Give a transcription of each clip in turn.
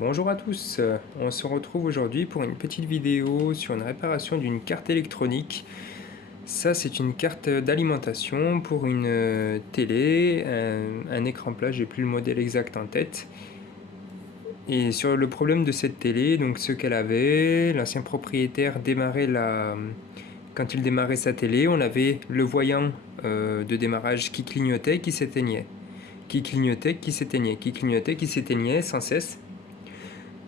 Bonjour à tous, on se retrouve aujourd'hui pour une petite vidéo sur une réparation d'une carte électronique. Ça, c'est une carte d'alimentation pour une télé, un écran plat, j'ai plus le modèle exact en tête. Et sur le problème de cette télé, donc ce qu'elle avait, l'ancien propriétaire quand il démarrait sa télé, on avait le voyant de démarrage qui clignotait, qui s'éteignait, qui clignotait, qui s'éteignait, qui clignotait, qui s'éteignait sans cesse.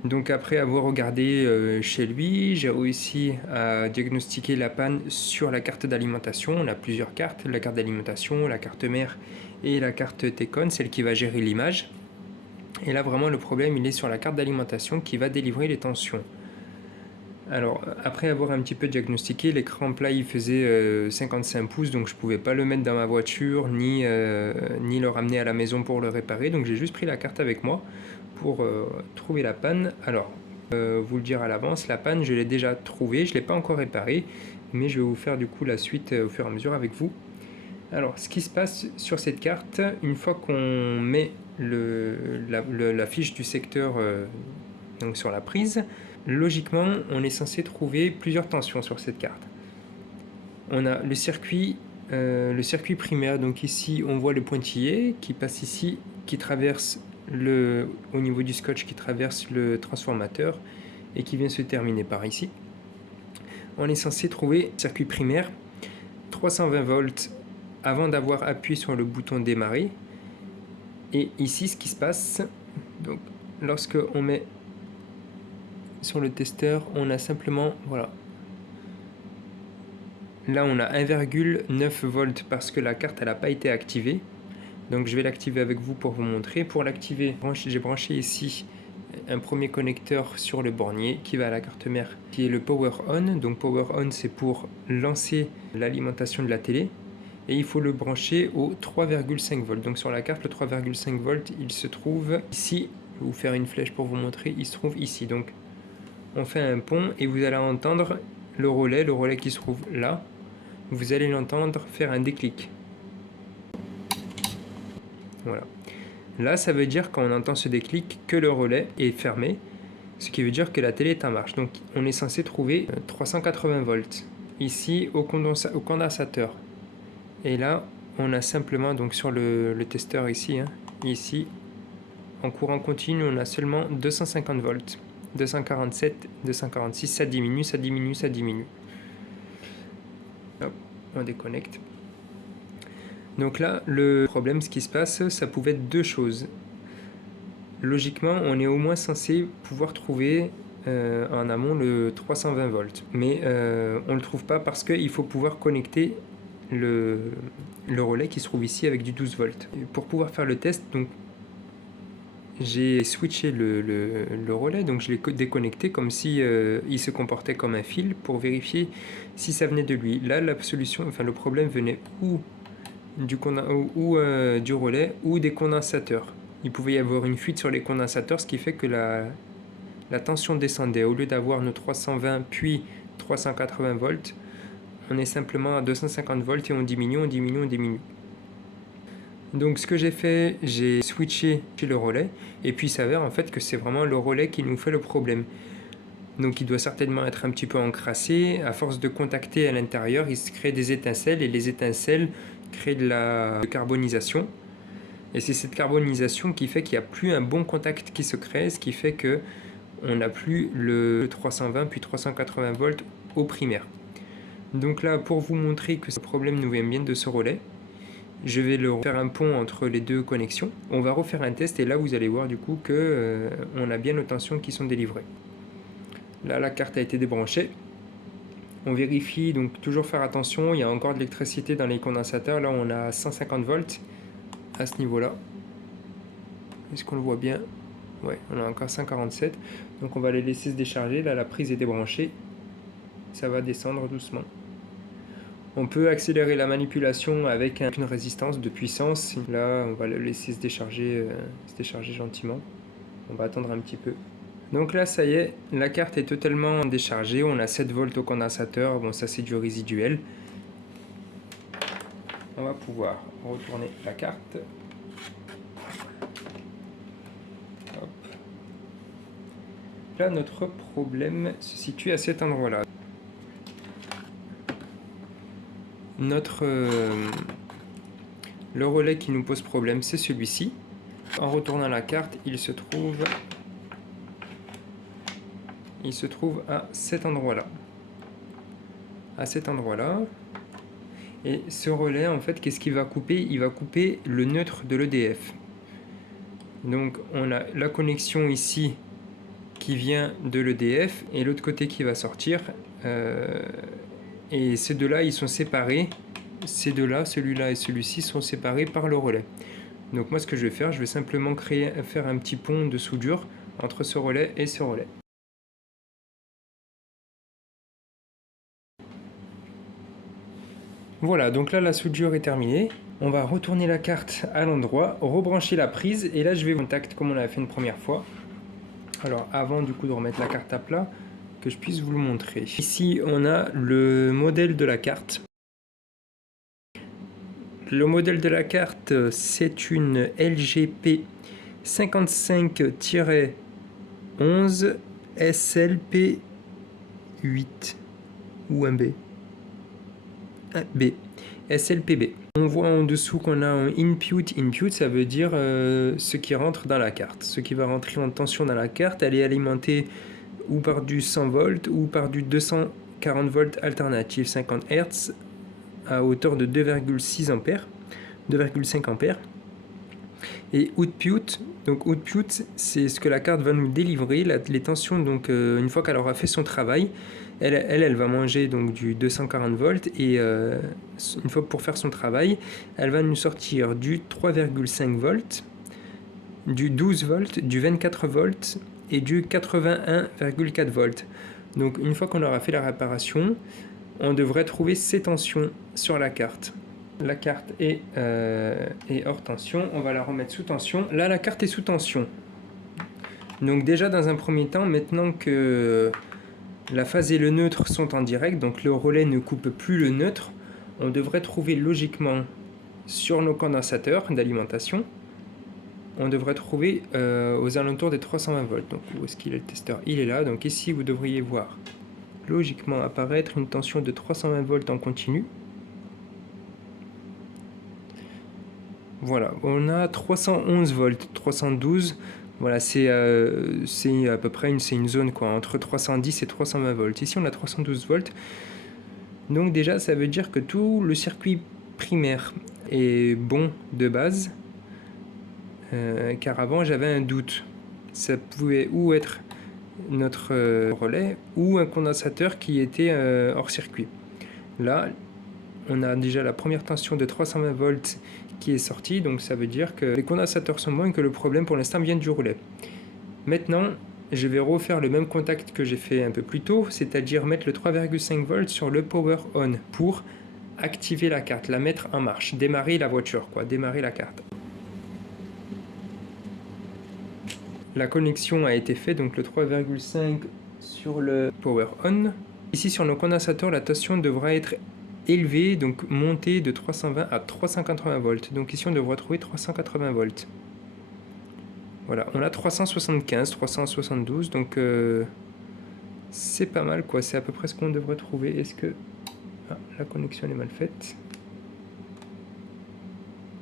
Donc après avoir regardé chez lui, j'ai réussi à diagnostiquer la panne sur la carte d'alimentation. On a plusieurs cartes, la carte d'alimentation, la carte mère et la carte Tecon, celle qui va gérer l'image. Et là vraiment le problème il est sur la carte d'alimentation qui va délivrer les tensions. Alors après avoir un petit peu diagnostiqué, l'écran plat il faisait 55 pouces, donc je pouvais pas le mettre dans ma voiture ni le ramener à la maison pour le réparer, donc j'ai juste pris la carte avec moi pour trouver la panne. Alors vous le dire à l'avance, la panne je l'ai déjà trouvée, je l'ai pas encore réparée, mais je vais vous faire du coup la suite au fur et à mesure avec vous. Alors ce qui se passe sur cette carte, une fois qu'on met la fiche du secteur donc sur la prise, logiquement on est censé trouver plusieurs tensions sur cette carte. On a le circuit primaire, donc ici on voit le pointillé qui passe ici, qui traverse au niveau du scotch, qui traverse le transformateur et qui vient se terminer par ici. On est censé trouver circuit primaire 320 volts avant d'avoir appuyé sur le bouton démarrer. Et ici ce qui se passe, donc lorsque on met sur le testeur, on a simplement, voilà, là on a 1,9 volts parce que la carte elle n'a pas été activée. Donc je vais l'activer avec vous pour vous montrer. Pour l'activer, j'ai branché ici un premier connecteur sur le bornier qui va à la carte mère, qui est le Power On. Donc Power On c'est pour lancer l'alimentation de la télé. Et il faut le brancher au 3,5 volts. Donc sur la carte, le 3,5 volts, il se trouve ici. Je vais vous faire une flèche pour vous montrer. Il se trouve ici. Donc on fait un pont et vous allez entendre le relais qui se trouve là. Vous allez l'entendre faire un déclic. Voilà. Là, ça veut dire quand on entend ce déclic que le relais est fermé, ce qui veut dire que la télé est en marche. Donc on est censé trouver 380 volts ici au condensateur. Et là, on a simplement, donc sur le testeur ici, ici, en courant continu, on a seulement 250 volts. 247, 246, ça diminue, ça diminue, ça diminue. Hop, on déconnecte. Donc là, le problème, ce qui se passe, ça pouvait être deux choses. Logiquement, on est au moins censé pouvoir trouver en amont le 320 volts. Mais on ne le trouve pas parce qu'il faut pouvoir connecter le relais qui se trouve ici avec du 12 volts. Et pour pouvoir faire le test, donc j'ai switché le relais, donc je l'ai déconnecté comme si il se comportait comme un fil pour vérifier si ça venait de lui. Là, la solution, enfin le problème venait ou du relais ou des condensateurs. Il pouvait y avoir une fuite sur les condensateurs, ce qui fait que la tension descendait. Au lieu d'avoir nos 320 puis 380 volts, on est simplement à 250 volts et on diminue, on diminue, on diminue. Donc ce que j'ai fait, j'ai switché le relais et puis il s'avère en fait que c'est vraiment le relais qui nous fait le problème. Donc il doit certainement être un petit peu encrassé. À force de contacter à l'intérieur, il se crée des étincelles et les étincelles créent de la carbonisation. Et c'est cette carbonisation qui fait qu'il n'y a plus un bon contact qui se crée, ce qui fait que on n'a plus le 320 puis 380 volts au primaire. Donc là, pour vous montrer que ce problème nous vient bien de ce relais, je vais faire un pont entre les deux connexions. On va refaire un test et là vous allez voir du coup que on a bien nos tensions qui sont délivrées. Là la carte a été débranchée. On vérifie, donc toujours faire attention, il y a encore de l'électricité dans les condensateurs. Là on a 150 volts à ce niveau-là. Est-ce qu'on le voit bien? Ouais, on a encore 147. Donc on va les laisser se décharger. Là la prise est débranchée. Ça va descendre doucement. On peut accélérer la manipulation avec une résistance de puissance. Là, on va le laisser se décharger gentiment. On va attendre un petit peu. Donc là, ça y est, la carte est totalement déchargée. On a 7 volts au condensateur. Bon, ça c'est du résiduel. On va pouvoir retourner la carte. Hop. Là, notre problème se situe à cet endroit-là. Le relais qui nous pose problème, c'est celui-ci. En retournant la carte, il se trouve à cet endroit-là. À cet endroit-là. Et ce relais, en fait, qu'est-ce qu'il va couper? Il va couper le neutre de l'EDF. Donc, on a la connexion ici qui vient de l'EDF et l'autre côté qui va sortir. Et ces deux-là, ils sont séparés. Ces deux-là, celui-là et celui-ci, sont séparés par le relais. Donc moi, ce que je vais faire, je vais simplement faire un petit pont de soudure entre ce relais et ce relais. Voilà, donc là, la soudure est terminée. On va retourner la carte à l'endroit, rebrancher la prise, et là, je vais contact comme on l'avait fait une première fois. Alors, avant du coup de remettre la carte à plat, que je puisse vous le montrer. Ici, on a le modèle de la carte. Le modèle de la carte, c'est une LGP 55-11 SLP 8 ou un B. B. SLPB. On voit en dessous qu'on a un input. Input, ça veut dire ce qui rentre dans la carte. Ce qui va rentrer en tension dans la carte, elle est alimentée ou par du 100 volts ou par du 240 volts alternatif 50 Hz à hauteur de 2,6 ampères, 2,5 ampères. Et output, donc output, c'est ce que la carte va nous délivrer, les tensions. Donc une fois qu'elle aura fait son travail, elle va manger donc du 240 volts et une fois pour faire son travail, elle va nous sortir du 3,5 volts, du 12 volts, du 24 volts et du 81,4 volts. Donc une fois qu'on aura fait la réparation, on devrait trouver ces tensions sur la carte. La carte est hors tension, on va la remettre sous tension. Là, la carte est sous tension. Donc déjà, dans un premier temps, maintenant que la phase et le neutre sont en direct, donc le relais ne coupe plus le neutre, on devrait trouver logiquement sur nos condensateurs d'alimentation, on devrait trouver aux alentours des 320 volts. Donc où est-ce qu'il est le testeur? Il est là, donc ici vous devriez voir logiquement apparaître une tension de 320 volts en continu. Voilà, on a 311 volts, 312, voilà, c'est à peu près une zone quoi, entre 310 et 320 volts. Ici on a 312 volts, donc déjà ça veut dire que tout le circuit primaire est bon de base, car avant j'avais un doute, ça pouvait ou être notre relais ou un condensateur qui était hors circuit. Là, on a déjà la première tension de 320 volts qui est sortie, donc ça veut dire que les condensateurs sont bons et que le problème pour l'instant vient du relais. Maintenant, je vais refaire le même contact que j'ai fait un peu plus tôt, c'est-à-dire mettre le 3,5 volts sur le power on pour activer la carte, la mettre en marche, démarrer la voiture, quoi, démarrer la carte. La connexion a été faite, donc le 3,5 sur le power on. Ici sur nos condensateurs, la tension devra être élevé, donc monté de 320 à 380 volts. Donc ici on devrait trouver 380 volts. Voilà, on a 375, 372, donc c'est pas mal quoi, c'est à peu près ce qu'on devrait trouver. Est-ce que... Ah, la connexion est mal faite.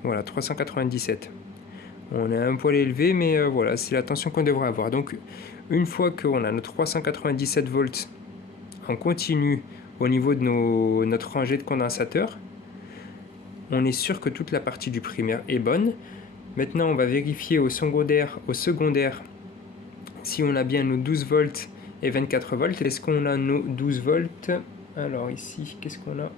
Voilà, 397. On est un poil élevé, mais voilà, c'est la tension qu'on devrait avoir. Donc une fois qu'on a nos 397 volts en continu au niveau de notre rangée de condensateurs, on est sûr que toute la partie du primaire est bonne. Maintenant, on va vérifier au secondaire si on a bien nos 12 volts et 24 volts. Est-ce qu'on a nos 12 volts? Alors ici, qu'est-ce qu'on a?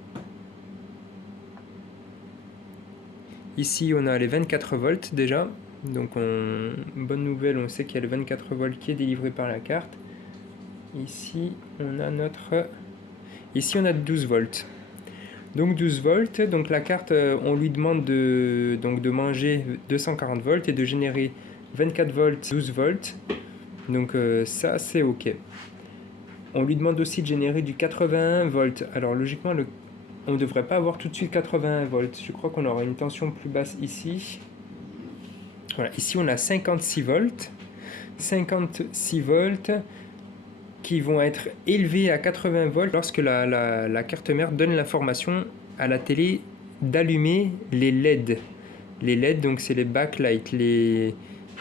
Ici, on a les 24 volts déjà. Donc, bonne nouvelle, on sait qu'il y a le 24 volts qui est délivré par la carte. Ici, on a Ici, on a 12 volts. Donc 12 volts, donc la carte, on lui demande de manger 240 volts et de générer 24 volts, 12 volts. Donc ça, c'est OK. On lui demande aussi de générer du 81 volts. Alors logiquement, on ne devrait pas avoir tout de suite 81 volts. Je crois qu'on aura une tension plus basse ici. Voilà, ici on a 56 volts. 56 volts. qui vont être élevés à 80 volts lorsque la carte mère donne l'information à la télé d'allumer les LED. Les LED, donc c'est les backlights, les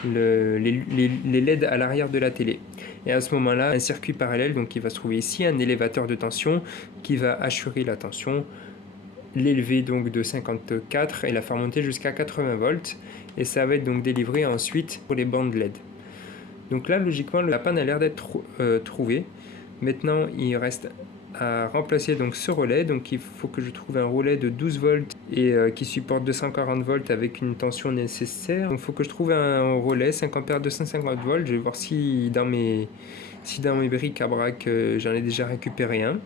LED à l'arrière de la télé. Et à ce moment-là, un circuit parallèle, donc qui va se trouver ici, un élévateur de tension qui va assurer la tension, l'élever donc de 54 et la faire monter jusqu'à 80 volts. Et ça va être donc délivré ensuite pour les bandes LED. Donc là, logiquement, la panne a l'air d'être trouvée. Maintenant, il reste à remplacer donc ce relais. Donc il faut que je trouve un relais de 12 volts et qui supporte 240 volts avec une tension nécessaire. Donc il faut que je trouve un relais 5 ampères 250 volts. Je vais voir si dans mes briques à braque j'en ai déjà récupéré un.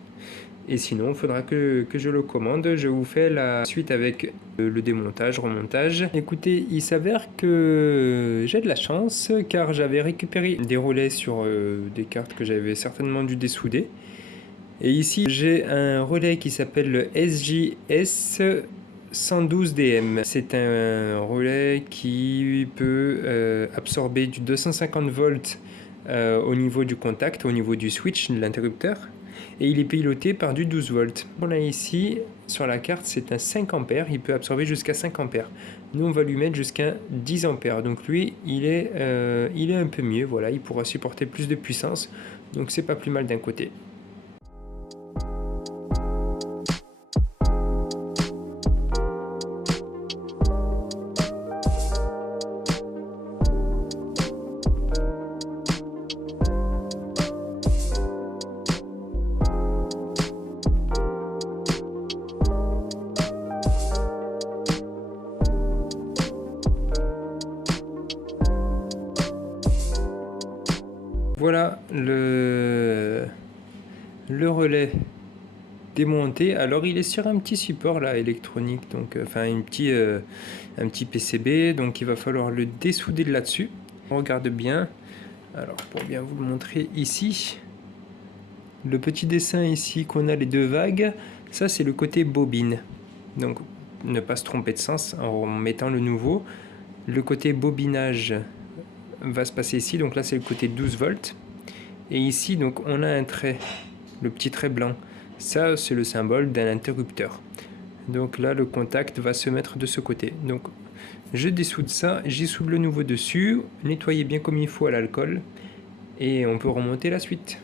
Et sinon, il faudra que je le commande. Je vous fais la suite avec le démontage, remontage. Écoutez, il s'avère que j'ai de la chance car j'avais récupéré des relais sur des cartes que j'avais certainement dû dessouder. Et ici, j'ai un relais qui s'appelle le SJS 112DM. C'est un relais qui peut absorber du 250 volts au niveau du contact, au niveau du switch de l'interrupteur. Et il est piloté par du 12 volts. On a ici, sur la carte, c'est un 5 ampères. Il peut absorber jusqu'à 5 ampères. Nous, on va lui mettre jusqu'à 10 ampères. Donc lui, il est un peu mieux. Voilà, il pourra supporter plus de puissance. Donc c'est pas plus mal d'un côté. Voilà le relais démonté. Alors il est sur un petit support là électronique, donc enfin un petit PCB, donc il va falloir le dessouder de là-dessus. On regarde bien. Alors pour bien vous le montrer ici, le petit dessin ici qu'on a les deux vagues, ça c'est le côté bobine. Donc ne pas se tromper de sens en mettant le nouveau. Le côté bobinage va se passer ici, donc là c'est le côté 12 volts. Et ici donc on a un trait, le petit trait blanc. Ça c'est le symbole d'un interrupteur. Donc là le contact va se mettre de ce côté. Donc je dessoude ça, j'y soude le nouveau dessus, nettoyez bien comme il faut à l'alcool et on peut remonter la suite.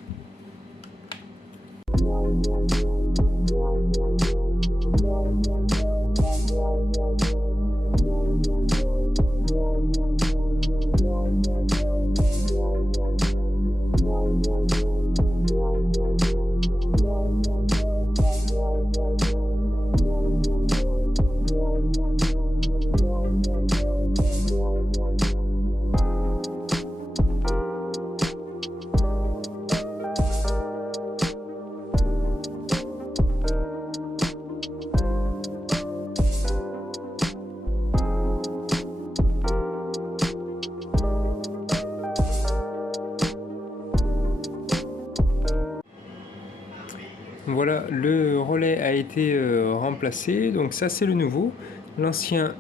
Voilà, le relais a été remplacé, donc ça c'est le nouveau. L'ancien,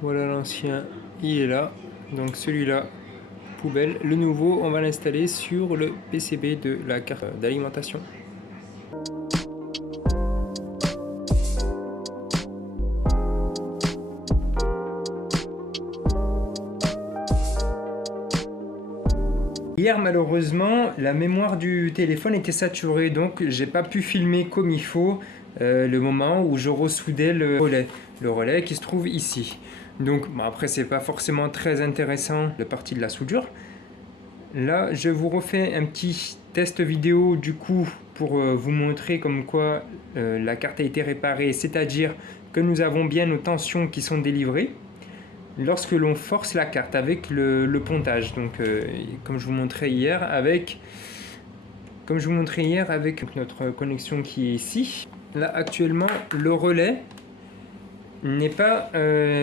voilà l'ancien, il est là, donc celui-là, poubelle. Le nouveau, on va l'installer sur le PCB de la carte d'alimentation. Hier malheureusement la mémoire du téléphone était saturée, donc j'ai pas pu filmer comme il faut le moment où je ressoudais le relais qui se trouve ici. Donc bon, après c'est pas forcément très intéressant la partie de la soudure. Là je vous refais un petit test vidéo du coup pour vous montrer comme quoi la carte a été réparée, c'est-à-dire que nous avons bien nos tensions qui sont délivrées lorsque l'on force la carte avec le pontage. Donc comme je vous montrais hier avec notre connexion qui est ici. Là actuellement le relais n'est pas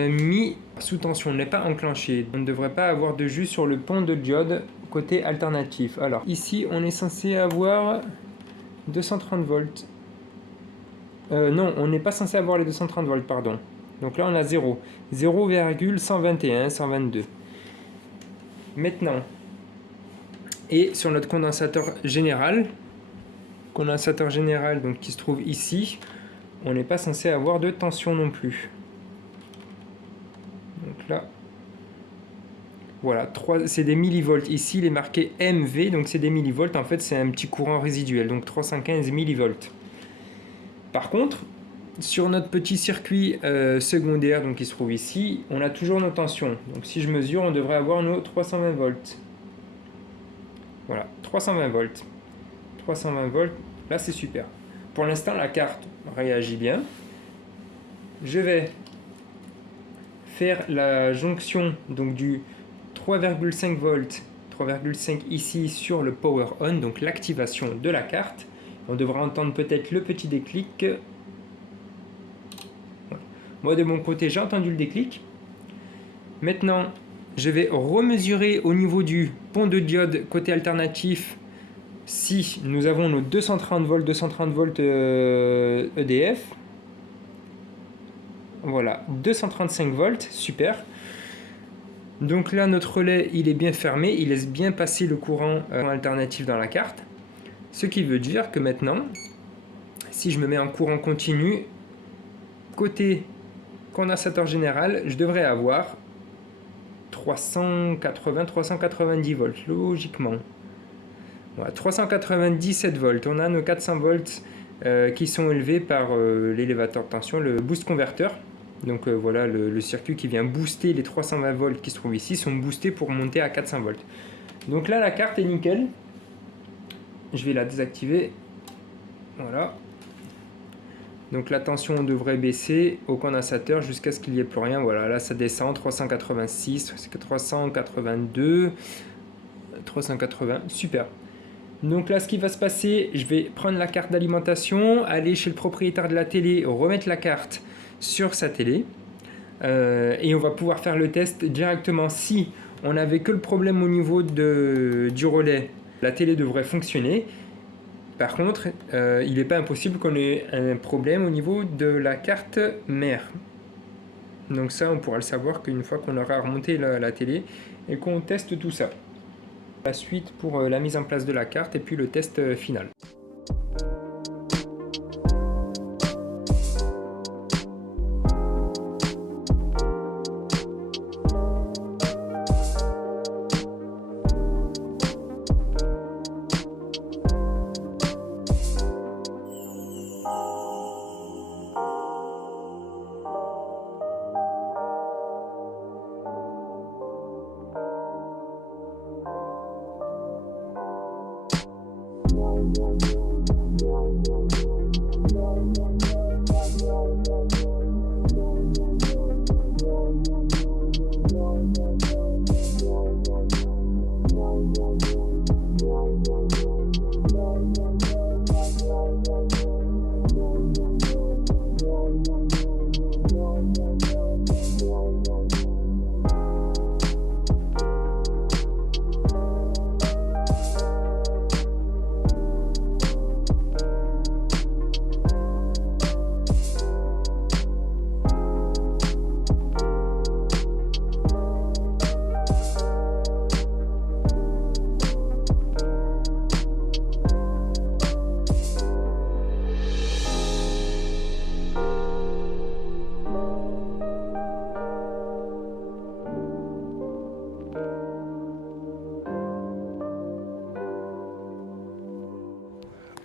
mis sous tension, n'est pas enclenché. On ne devrait pas avoir de jus sur le pont de diode côté alternatif. Alors ici on est censé avoir 230 volts. Non, on n'est pas censé avoir les 230 volts, pardon. Donc là on a 0,121, 122. Maintenant, Et sur notre condensateur général donc, qui se trouve ici, on n'est pas censé avoir de tension non plus. Donc là, voilà, c'est des millivolts. Ici, il est marqué MV, donc c'est des millivolts. En fait, c'est un petit courant résiduel, donc 315 millivolts. Par contre, sur notre petit circuit secondaire donc qui se trouve ici, on a toujours nos tensions. Donc si je mesure, on devrait avoir nos 320 volts. Voilà, 320 volts. 320 volts, là c'est super. Pour l'instant, la carte réagit bien. Je vais faire la jonction donc du 3,5 volts, 3,5 ici sur le power on, donc l'activation de la carte. On devra entendre peut-être le petit déclic. Moi de mon côté, j'ai entendu le déclic. Maintenant, je vais remesurer au niveau du pont de diode côté alternatif si nous avons nos 230 volts EDF. Voilà, 235 volts, super. Donc là, notre relais, il est bien fermé, il laisse bien passer le courant alternatif dans la carte. Ce qui veut dire que maintenant, si je me mets en courant continu, côté condensateur général, je devrais avoir 380-390 volts, logiquement. Voilà, 397 volts. On a nos 400 volts qui sont élevés par l'élévateur de tension, le boost converteur. Donc voilà, le circuit qui vient booster les 320 volts qui se trouvent ici sont boostés pour monter à 400 volts. Donc là, la carte est nickel. Je vais la désactiver. Voilà. Donc la tension devrait baisser au condensateur jusqu'à ce qu'il n'y ait plus rien. Voilà, là ça descend, 386, c'est que 382, 380, super. Donc là ce qui va se passer, je vais prendre la carte d'alimentation, aller chez le propriétaire de la télé, remettre la carte sur sa télé. Et on va pouvoir faire le test directement. Si on n'avait que le problème au niveau du relais, la télé devrait fonctionner. Par contre, il n'est pas impossible qu'on ait un problème au niveau de la carte mère. Donc ça, on pourra le savoir qu'une fois qu'on aura remonté la télé et qu'on teste tout ça. La suite pour la mise en place de la carte et puis le test final.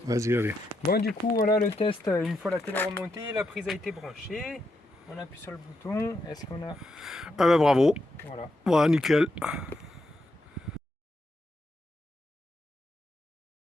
Vas-y, allez. Bon, du coup, voilà le test. Une fois la télé remontée, la prise a été branchée. On appuie sur le bouton. Est-ce qu'on a... Ah ben bravo. Voilà. Voilà, nickel.